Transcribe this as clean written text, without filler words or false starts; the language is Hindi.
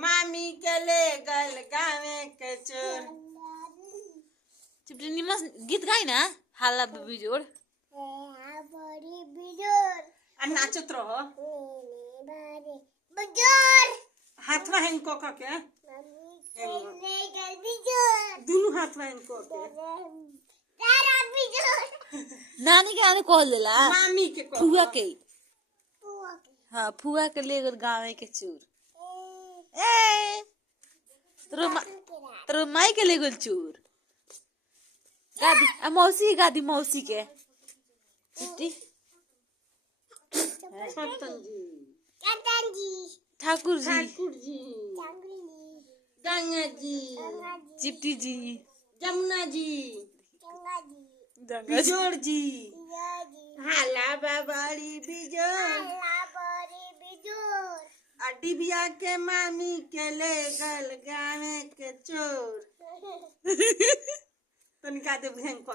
मामी के ले गल गावे के चोर। चिपटी निमस गीत गाई ना हाला बिजोड़ आ नाचत रहो हाथ में इनको के दोनों हाथ में इनको के नानी के आने कॉल देला मामी के फुआ के हाँ फुआ के ले गल गावे के चोर ए तोर माई के ले गल चोर गादी गादी मौसी के चिट्टी ठाकुर जी गंगा जी चिप्टी जी जमुना जी बिजोड़ बिजोड़ जी हाला बाबारी बिजोड़ डिबिया के मामी के ले गल गावे के चोर तनिका दे भेंग को